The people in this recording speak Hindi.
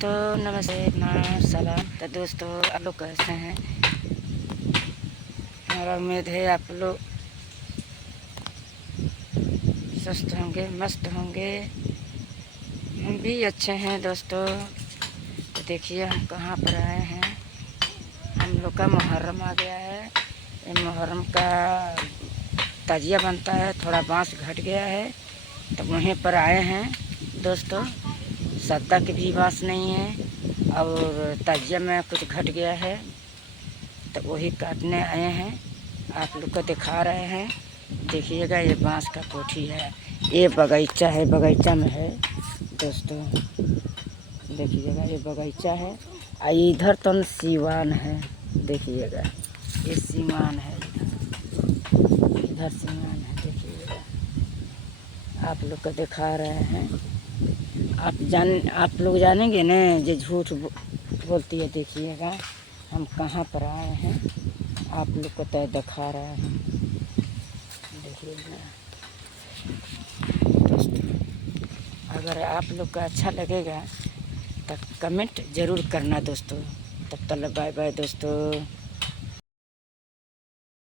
दोस्तों नमस्ते नाम सलाम। तो दोस्तों आप लोग कैसे हैं? हमारा उम्मीद है आप लोग स्वस्थ होंगे, मस्त होंगे। हम भी अच्छे हैं दोस्तों। तो देखिए हम कहाँ पर आए हैं। हम लोग का मुहर्रम आ गया है। ये मुहर्रम का ताजिया बनता है, थोड़ा बांस घट गया है तो वहीं पर आए हैं दोस्तों। सद्दा की भी बांस नहीं है और ताजिया में कुछ घट गया है तो वही काटने आए हैं। आप लोग को दिखा रहे हैं। देखिएगा ये बांस का कोठी है, ये बगीचा है, बगीचा में है दोस्तों। देखिएगा ये बगीचा है। इधर तो सीवान है, देखिएगा ये सीवान है, इधर सीवान है। देखिएगा आप लोग को दिखा रहे हैं। आप लोग जानेंगे न जो झूठ बोलती है। देखिएगा हम कहाँ पर आए हैं, आप लोग को तय दिखा रहे हैं। देखिएगा दोस्तों, अगर आप लोग का अच्छा लगेगा तो कमेंट ज़रूर करना दोस्तों। तब तक बाय बाय दोस्तों।